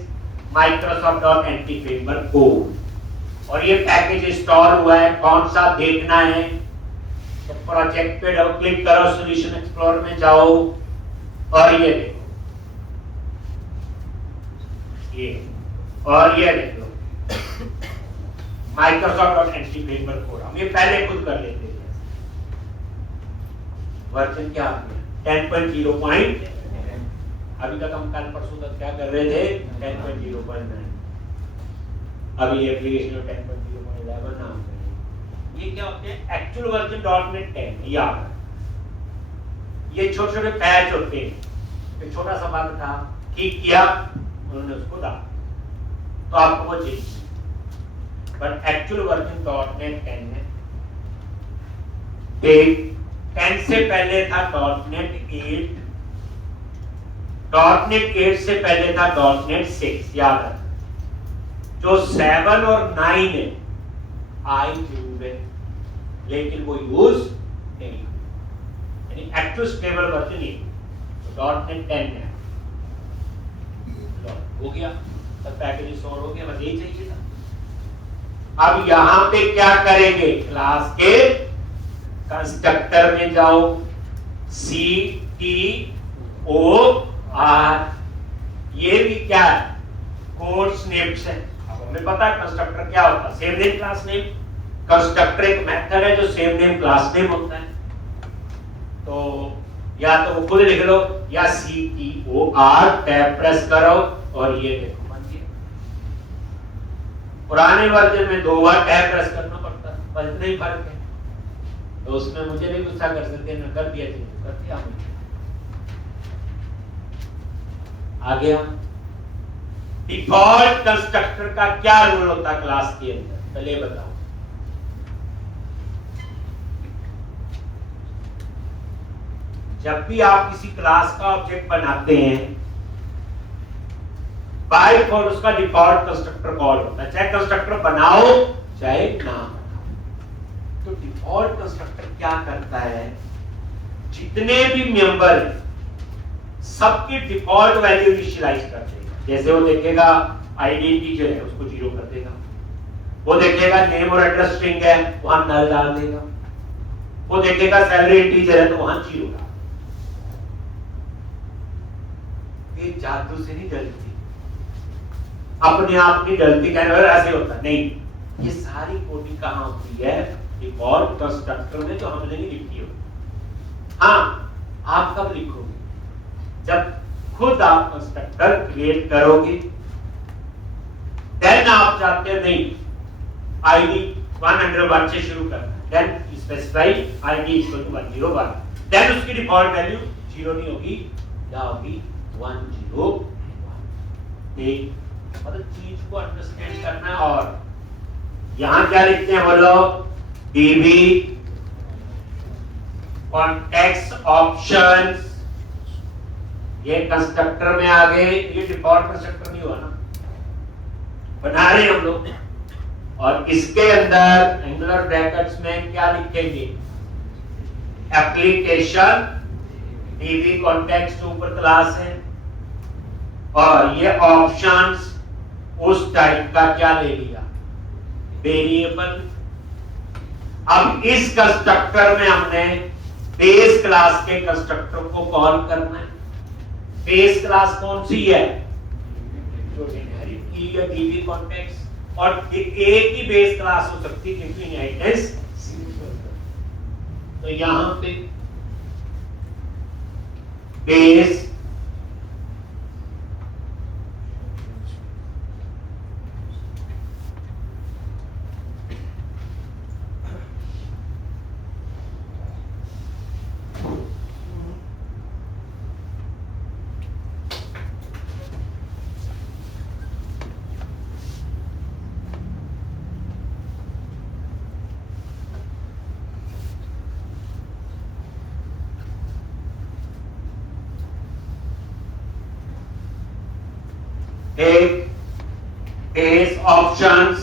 Microsoft dot anti framework code, और ये पैकेज इंस्टॉल हुआ है। कौन सा देखना है तो प्रोजेक्ट पे डबल क्लिक करो, सॉल्यूशन एक्सप्लोरर में जाओ और ये देखो, ये और ये देखो, Microsoft.NT फ्रेमवर्क हो रहा हूं, ये पहले खुद कर लेते थे। वर्जन क्या आ गया 10.0. अभी तक हम कल परसों तक क्या कर रहे थे 10.0.9, अभी एप्लीकेशन 10.0.11 नाम है। ये क्या होते हैं एक्चुअल वर्जन .NET 10 याद है। ये छोटे छोटे पैच होते हैं, एक छोटा सा बग था, ठीक किया उन्होंने उसको डाला तो आपको वो चीज, बट एक्चुअल वर्जन .NET 10 है। 10 से पहले था .NET 8, .NET 8 से पहले था .NET 6, याद है। जो 7 और 9 है आई जरूर है लेकिन वो यूज नहीं, यानी एक्चुअल स्टेबल वर्जन ये तो .NET 10 है। हो गया सब पैकेज इंस्टॉल हो गया, बस यही चाहिए था। अब यहां पे क्या करेंगे, क्लास के कंस्ट्रक्टर में जाओ, CTOR, ये भी क्या है कोर्स नेम्स है। अब हमें पता है कंस्ट्रक्टर क्या होता है, same name class name. Constructor एक मेथड है जो सेम नेम क्लास नेम होता है, तो या तो वो खुद लिख लो या CTOR टैब प्रेस करो और ये देखो बन गया। पुराने वर्जन में 2 बार टैब प्रेस करना पड़ता है, बस इतना ही फर्क है। तो उसमें मुझे नहीं गुस्सा कर सकते, ना कर दिया तो कर दिया। आ गया डिफॉल्ट कंस्ट्रक्टर का क्या रूल होता है क्लास के अंदर, पहले बताओ। जब भी आप किसी क्लास का ऑब्जेक्ट बनाते हैं बाय डिफॉल्ट उसका डिफॉल्ट कंस्ट्रक्टर कॉल होता है, चाहे कंस्ट्रक्टर बनाओ चाहे ना बनाओ। तो डिफॉल्ट कंस्ट्रक्टर क्या करता है, जितने भी मेंबर सबकी डिफॉल्ट वैल्यू इनिशियलाइज कर देगा। जैसे वो देखेगा आईडी इंटीजर है उसको 0 कर देगा, वो देखेगा नेम और एड्रेस स्ट्रिंग है वहां नल डाल देगा, वो देखेगा सैलरी इंटीजर है तो वहां 0 डाल। ये जादू से नहीं डलती, अपने आप नहीं डलती, कहने वाला ऐसे होता नहीं। ये सारी कोडिंग कहां होती है, डिफॉल्ट कंस्ट्रक्टर में जो हमने नहीं लिखी होती। हाँ आप कब लिखोगे, जब खुद आप कंस्ट्रक्टर क्रिएट करोगे, देन आप चाहते हो नहीं आईडी 101 से शुरू करना है, then specify ID equal to 101, then उसकी डिफॉल्ट वैल्यू 0 नहीं होगी, क्या होगी 101। ठीक, मतलब चीज को अंडरस्टैंड करना है। और यहां क्या लिखते हैं बोलो, डीबी कॉन्टेक्स्ट ऑप्शंस, ये कंस्ट्रक्टर में आ गए, ये डिफॉल्ट कंस्ट्रक्टर नहीं हुआ ना, बना रहे हम लोग। और इसके अंदर एंगुलर ब्रैकेट्स में क्या लिखेंगे, एप्लीकेशन डीबी कॉन्टेक्स्ट ऊपर क्लास है, और ये ऑप्शंस उस टाइप का क्या ले लिया वेरिएबल। अब इस कंस्ट्रक्टर में हमने बेस क्लास के कंस्ट्रक्टर को कॉल करना है। बेस क्लास कौन सी है, जो इनहेरिट की है डीबी कॉन्टेक्स्ट, और एक ही बेस क्लास हो सकती है क्योंकि इनहेरिटेंस। तो यहां पे बेस एक बेस ऑप्शंस,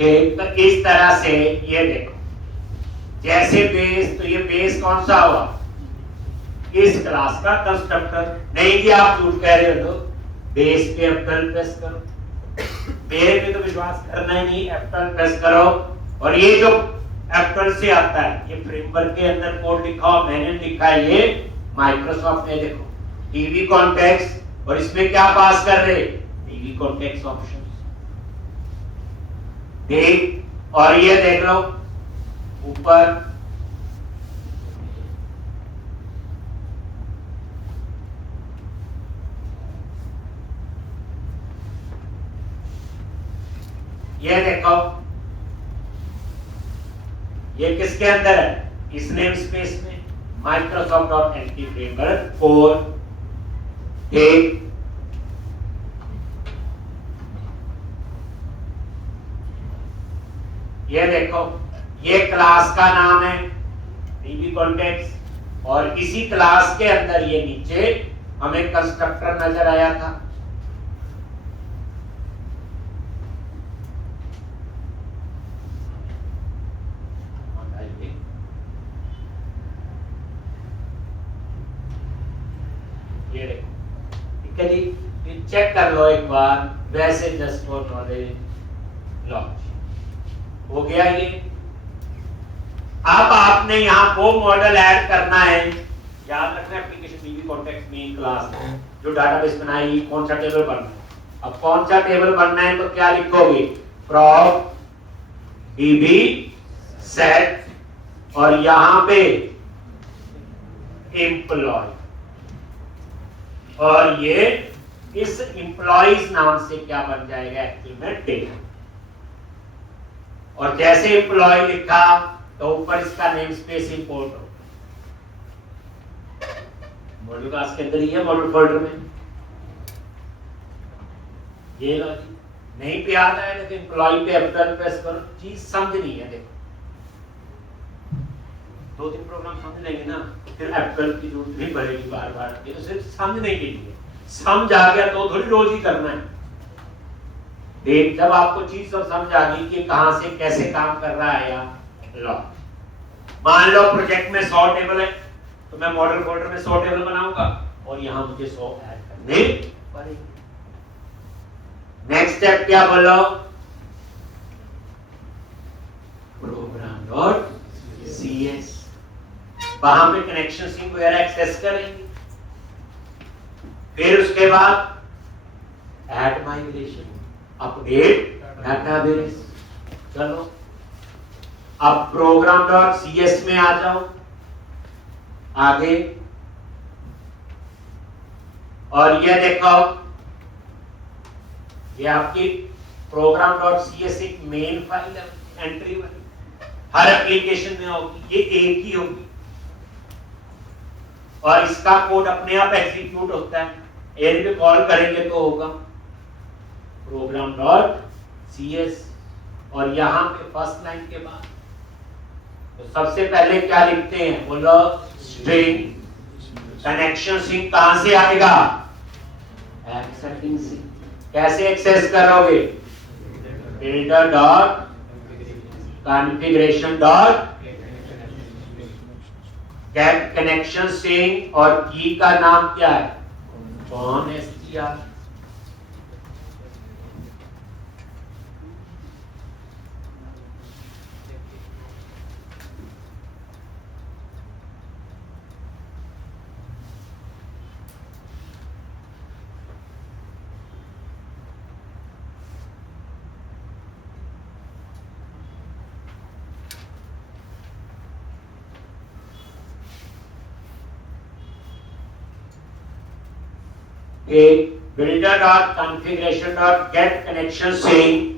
एक तो इस तरह से ये देखो, जैसे बेस, तो ये बेस कौन सा हुआ इस क्लास का कंस्ट्रक्टर। नहीं कि आप झूठ कह रहे हो तो बेस पे F12 प्रेस करो, मेरे पे तो विश्वास करना ही नहीं, F12 प्रेस करो। और ये जो F12 से आता है ये फ्रेमवर्क के अंदर कोड लिखा हो, मैंने लिखा है, ये माइक्रोसॉफ्ट ने देखो टीवी कॉन्टेक्स्ट, और इसमें क्या पास कर रहे, टीवी कॉन्टेक्स्ट ऑप्शन देख। और ये देख लो ऊपर ये देखो, ये किसके अंदर है, इस नेम स्पेस में Microsoft.NT फ्रेमवर्क 4 एक। ये देखो ये क्लास का नाम है टीवी कॉन्टेक्स्ट, और इसी क्लास के अंदर ये नीचे हमें कंस्ट्रक्टर नजर आया था। ये देखो, ठीक है जी, ये चेक कर लो एक बार, वैसे जस्ट फॉर नॉलेज लॉन्च हो गया ये। अब आपने यहाँ वो मॉडल ऐड करना है, याद रखना application dB context main class है जो डाटाबेस बनाई, कौन सा टेबल बनना है। अब कौन सा टेबल बनना है तो क्या लिखोगे, प्रॉप डीबी सेट, और यहां पे एम्प्लॉय, और ये इस एम्प्लॉइज नाम से क्या बन जाएगा एक्चुअल में डेटा। और जैसे एम्प्लॉय लिखा तो ऊपर इसका नेम स्पेस इंपोर्ट हो, मॉड्यूल क्लास के अंदर ही है, मॉड्यूल फोल्डर में। ये लो जी, नहीं पे आता है तो एम्प्लॉय पे F12 प्रेस करो, चीज समझनी है। देखो 2-3 प्रोग्राम समझ लेंगे ना, फिर F12 की जरूरत नहीं पड़ेगी बार बार, ये तो सिर्फ समझने के लिए। समझ आ गया तो थोड़ी रोज ही करना है। देख जब आपको चीज सब समझ आ गई कि कहां से कैसे काम कर रहा है, या लो मान लो प्रोजेक्ट में 100 टेबल है तो मैं मॉडल फोल्डर में 100 टेबल बनाऊंगा, और यहां मुझे 100 ऐड करने पड़ेंगे। नेक्स्ट स्टेप क्या बोलो, program.cs, वहां पे कनेक्शन सिंक वगैरह एक्सेस करेंगे। फिर उसके बाद ऐड माइग्रेशन, अपडेट डाटाबेस। चलो अब program.cs में आ जाओ आगे, और ये देखो ये आपकी program.cs एक मेन फाइल है, एंट्री वाली, हर एप्लीकेशन में होगी, ये एक ही होगी, और इसका कोड अपने आप एग्जीक्यूट होता है, एरी पे कॉल करेंगे तो होगा program.cs। और यहां पे फर्स्ट लाइन के बाद तो सबसे पहले क्या लिखते हैं, बोलो स्ट्रिंग कनेक्शन सिंक कहां से आएगा, ऐप सेटिंग से। कैसे एक्सेस करोगे, builder dot configuration dot get connection sync, और की का नाम क्या है, कौन str। एक builder dot configuration dot get connection sync,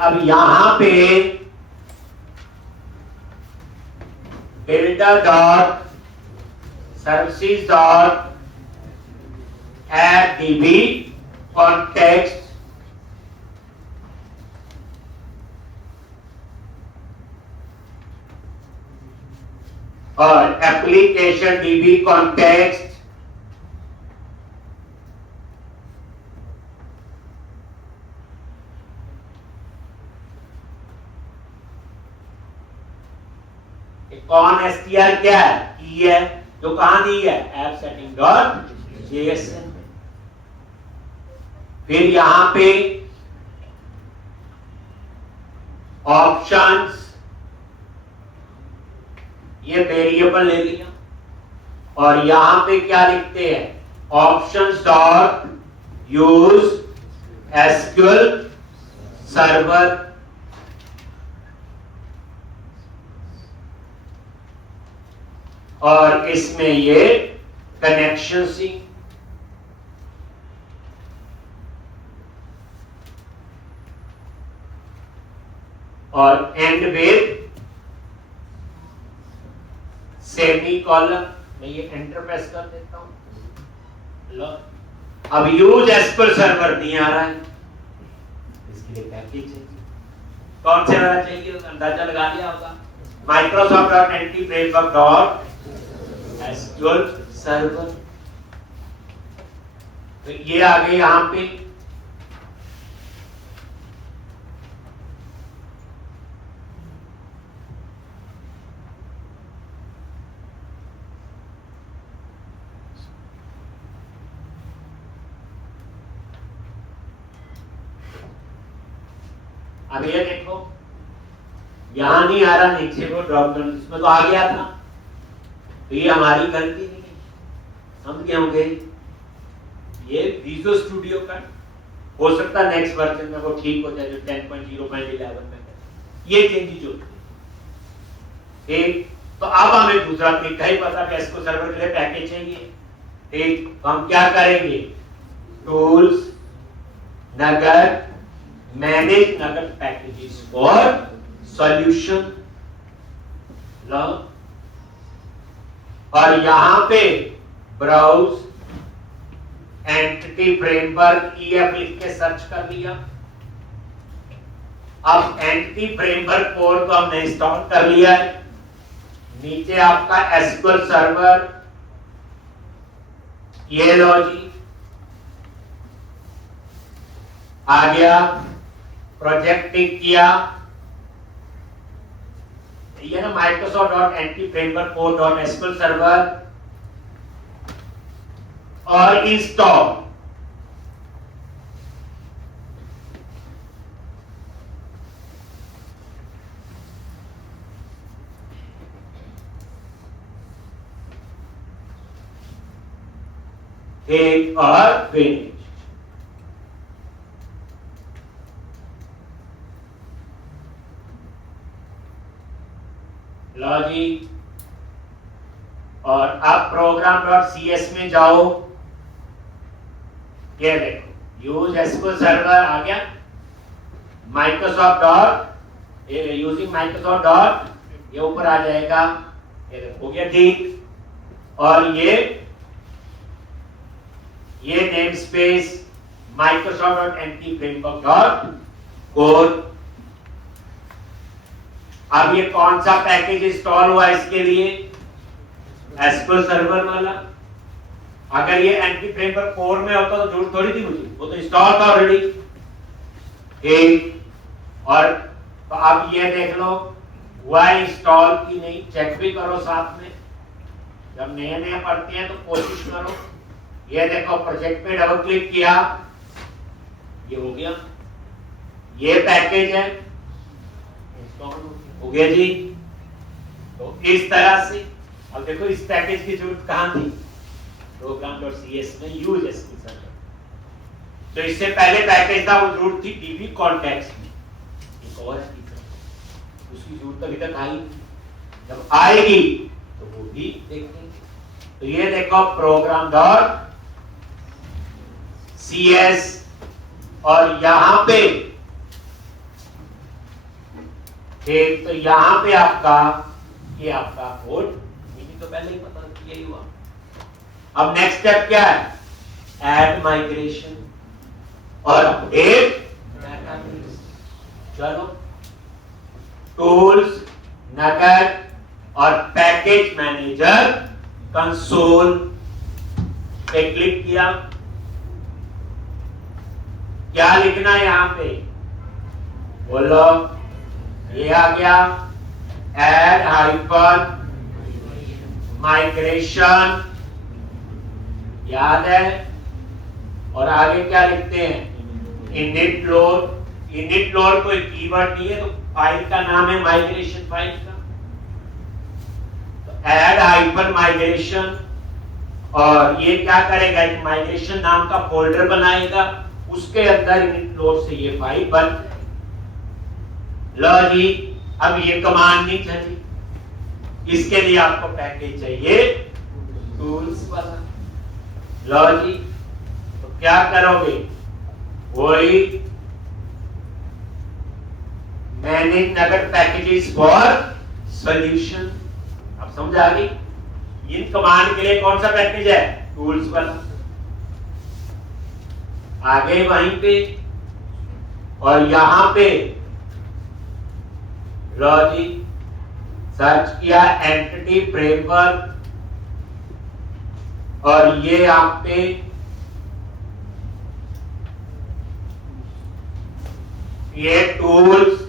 अब यहां पे builder dot services dot add db context, और एप्लीकेशन डीबी कॉन्टेक्स्ट, कौन एसटीआर क्या है, की है, जो कहां दी है, ऐप सेटिंग डॉट जेएसएन में। फिर यहां पे ऑप्शंस, ये वेरिएबल ले लिया, और यहां पे क्या लिखते हैं, options dot use SQL server, और इसमें ये कनेक्शन सी, और एंड विद सेमी कॉलम। मैं ये एंटर प्रेस कर देता हूं। लो, अब यूज एसक्यूएल सर्वर नहीं आ रहा है, इसके लिए पैकेज है, कौन से वाला चाहिए, अंदाजा लगा लिया होगा, Microsoft.NT Framework SQL सर्वर। तो ये आ गए यहां पे, अब ये देखो यहां नहीं आ रहा, नीचे को ड्रॉप डाउन, इसमें तो आ गया था, तो ये हमारी गलती नहीं है, हम क्या होंगे, ये विजुअल स्टूडियो का हो सकता है नेक्स्ट वर्जन में वो ठीक हो जाए, जो 10.0.11 में ये चेंजेस होते हैं। ठीक, तो अब हमें दूसरा तरीका ही पता है, इसको सर्वर के लिए पैकेज चाहिए। ठीक, तो हम क्या करेंगे, tools, Nagar, manage Nagar packages for solution, और यहां पे ब्राउज एंटिटी फ्रेमवर्क ईएफ लिख के सर्च कर लिया। अब एंटिटी फ्रेमवर्क कोड को हमने इंस्टॉल कर लिया है, नीचे आपका एसक्यूएल सर्वर, ये लो जी आ गया, प्रोजेक्ट टिक किया, ये ना Microsoft.NT Framework Core.SQL सर्वर, और इंस्टॉल। एक और फिनिश। लो जी, और अब program.cs में जाओ, ये देखो यूज एसक्यूएल सर्वर आ गया, यूजिंग माइक्रोसॉफ्ट डॉट, ये ऊपर आ जाएगा, ये देखो हो गया ठीक, और ये name space Microsoft.NT Framework dot code. अब ये कौन सा पैकेज इंस्टॉल हुआ इसके लिए, एसक्यूएल सर्वर वाला। अगर ये एंटी फ्रेमवर्क कोर में होता तो जरूरत थोड़ी थी मुझे, वो तो इंस्टॉल था ऑलरेडी। ठीक, और तो अब ये देख लो हुआ इंस्टॉल की नहीं, चेक भी करो साथ में, जब नए नए पढ़ते हैं तो कोशिश करो। ये देखो प्रोजेक्ट पे डबल क्लिक किया, ये हो गया, ये पैकेज है, इंस्टॉल हो गया जी। तो इस तरह से अब देखो इस पैकेज की जरूरत कहां थी, program.cs में यूज एसक्यूएल सर्वर। तो इससे पहले पैकेज था, वो जरूरत थी डीबी कॉन्टेक्स्ट में, एक और है उसकी जरूरत अभी तक आई, जब आएगी तो वो भी देखेंगे। तो ये देखो program.cs, और यहां पे ठीक, तो यहां पे आपका ये आपका कोड, मुझे तो पहले ही पता यही हुआ। अब नेक्स्ट स्टेप क्या है, ऐड माइग्रेशन और अपडेट डेटाबेस। चलो टूल्स, नगर और पैकेज मैनेजर कंसोल पे क्लिक किया। क्या लिखना है यहां पे? बोलो, ये आ गया ऐड हाइफन माइग्रेशन, याद है। और आगे क्या लिखते हैं? Init load. इनिट लोड कोई कीवर्ड नहीं है, तो फाइल का नाम है माइग्रेशन फाइल का। तो ऐड हाइफन माइग्रेशन, और ये क्या करेगा? एक माइग्रेशन नाम का फोल्डर बनाएगा, उसके अंदर इनिट लोड से ये फाइल बन। लो जी, अब ये कमांड नहीं चली, इसके लिए आपको पैकेज चाहिए टूल्स वाला। लो जी, तो क्या करोगे? वही मैनेज नगद पैकेजेस फॉर सॉल्यूशन। अब समझ आ गई? इन कमांड के लिए कौन सा पैकेज है? टूल्स वाला। आगे वहीं पे, और यहां पे लो जी, सर्च किया एंटिटी फ्रेमवर्क, और ये आप पे ये टूल्स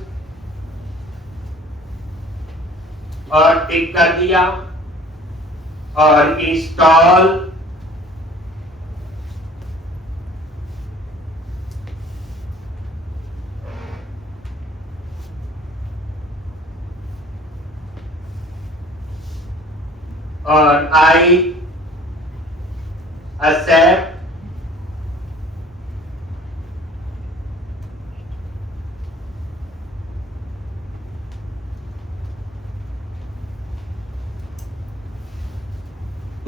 और टिक कर दिया, और इंस्टॉल और आई एक्सेप्ट।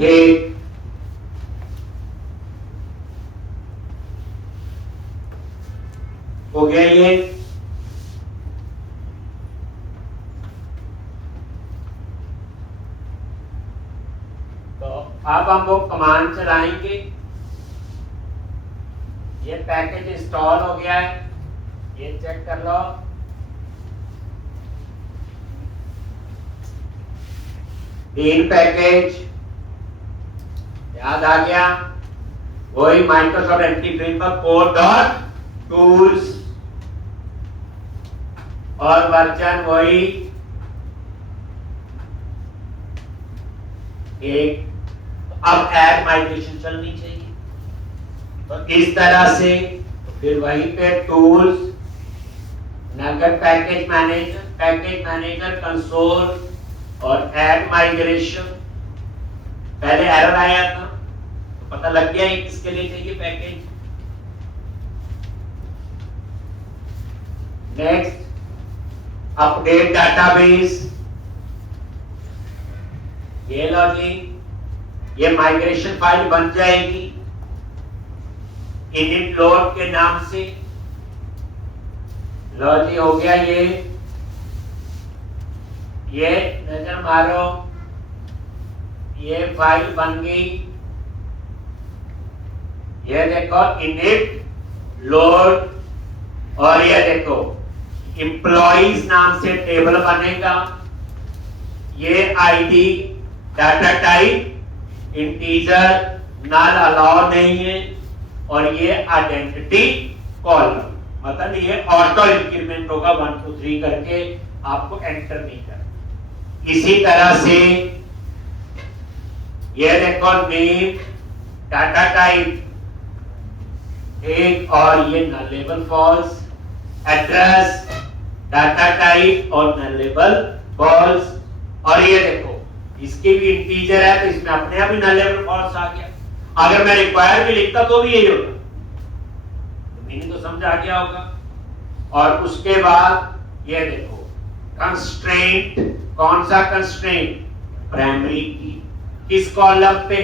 एक हो गया ये। तो अब हम वो कमांड चलाएंगे। ये पैकेज इंस्टॉल हो गया है, ये चेक कर लो। तीन पैकेज याद आ गया, वही Microsoft entity framework code dot tools, और वर्जन वही एक। अब ऐड माइग्रेशन चलनी चाहिए, तो इस तरह से फिर वहीं पे टूल्स, नगद पैकेज मैनेजर कंसोल, और ऐड माइग्रेशन। पहले एरर आया था, तो पता लग गया ये किसके लिए चाहिए पैकेज। Next, update database. ये लो जी, ये माइग्रेशन फाइल बन जाएगी इनिट लोड के नाम से। लो जी, हो गया ये नजर मारो, ये फाइल बन गई। ये देखो इनिट लोड, और ये देखो एम्प्लॉइज नाम से टेबल बनेगा। ये आईडी डाटा टाइप इंटीजर, नल अलाउ नहीं है, और ये आइडेंटिटी कॉलम, मतलब ये ऑटो इंक्रीमेंट होगा 1 2 3 करके, आपको एंटर नहीं करना। इसी तरह से ये देखो नेम डाटा टाइप एक, और ये nullable false, address data type और नलेबल फॉल्स, और ये देखो इसकी भी इंटीजर है, तो इसमें अपने आप ही नलेबल फॉल्स आ गया। अगर मैं रिक्वायर भी लिखता तो भी यही होता, तो मीनिंग तो समझ आ गया होगा। और उसके बाद ये देखो कंस्ट्रेंट, कौन सा कंस्ट्रेंट? प्राइमरी की, किस कॉलम पे?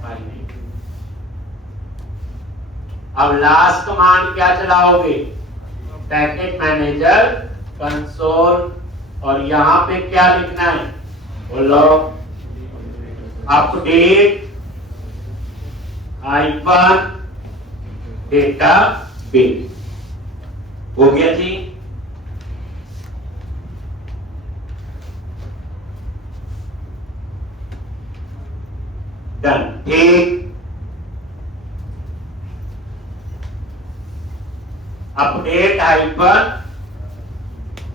प्राइमरी। अब लास्ट कमांड क्या चलाओगे? पैकेज मैनेजर कंसोल, और यहां पे क्या लिखना है? बोलो, अपडेट हाइफन डेटाबेस। हो गया जी। डन। ठीक, अपडेट हाइपर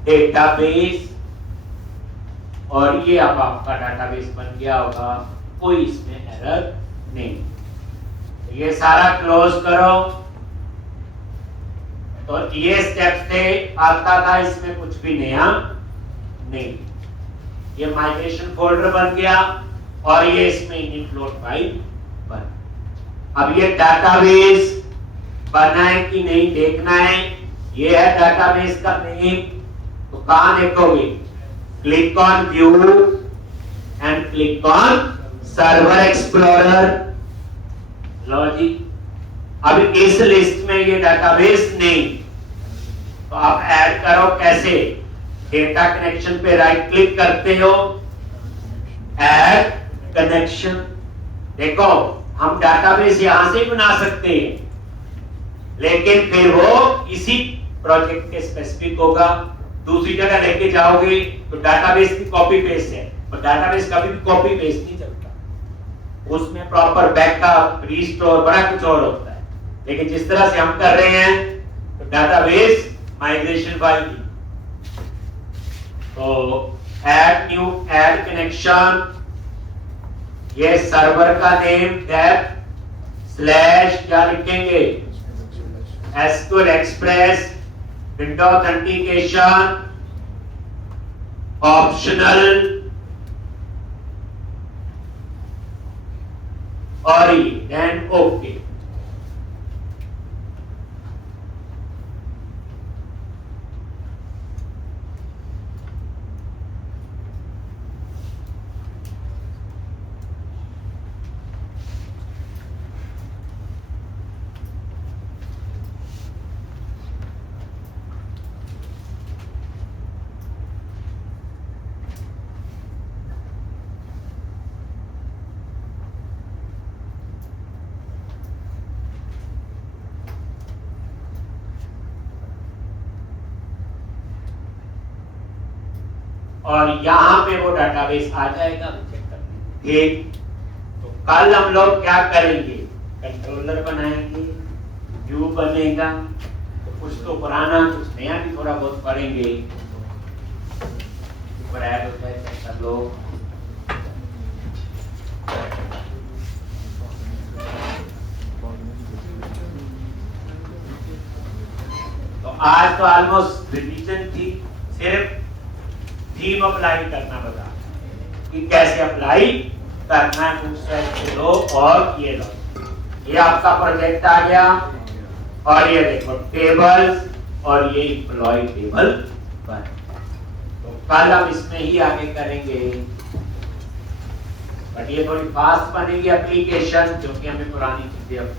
डेटाबेस, और ये अब आपका डाटाबेस बन गया होगा, कोई इसमें एरर नहीं। ये सारा क्लोज करो। तो ये स्टेप से आता था, इसमें कुछ भी नया नहीं। ये माइग्रेशन फोल्डर बन गया और ये इसमें इनिफ्लोट फाइल बन। अब ये डाटाबेस बना है कि नहीं देखना है। ये है डाटाबेस का नेम, तो कहां देखोगे? Click on view and click on server explorer. लो जी, अब इस लिस्ट में ये डाटाबेस नहीं, तो आप ऐड करो कैसे? डेटा कनेक्शन पे राइट क्लिक करते हो, ऐड कनेक्शन। देखो हम डाटाबेस यहां से बना सकते हैं, लेकिन फिर वो इसी प्रोजेक्ट के स्पेसिफिक होगा। दूसरी जगह लेके जाओगे तो डाटाबेस की कॉपी पेस्ट है, और डाटाबेस कभी भी कॉपी पेस्ट नहीं चलता, उसमें प्रॉपर बैकअप, रीस्टोर, बड़ा कुछ और होता है। लेकिन जिस तरह से हम कर रहे हैं, तो डाटाबेस माइग्रेशन फाइल की, तो ऐड न्यू, ऐड कनेक्शन, ये सर्वर का नेम डेप स्लैश क्या लिखेंगे? SQL express, window authentication optional, और ये देन ओके। और यहां पे वो डाटाबेस आ जाएगा, चेक करना। ठीक, तो कल हम लोग क्या करेंगे? कंट्रोलर बनाएंगे, व्यू बनेगा, तो कुछ तो पुराना कुछ नया भी थोड़ा बहुत पढ़ेंगे। ऊपर ऐड होता है, चेक कर लो। तो आज तो ऑलमोस्ट रिवीजन थी, सिर्फ थीम अप्लाई करना बता कि कैसे अप्लाई करना है। बूटस्ट्रैप लो और ये लो, ये आपका प्रोजेक्ट आ गया, और ये देखो टेबल्स, और ये एम्प्लॉय टेबल बन। तो कल हम इसमें ही आगे करेंगे, बट ये थोड़ी फास्ट बनेगी एप्लीकेशन, क्योंकि हमें पुरानी चीजें अब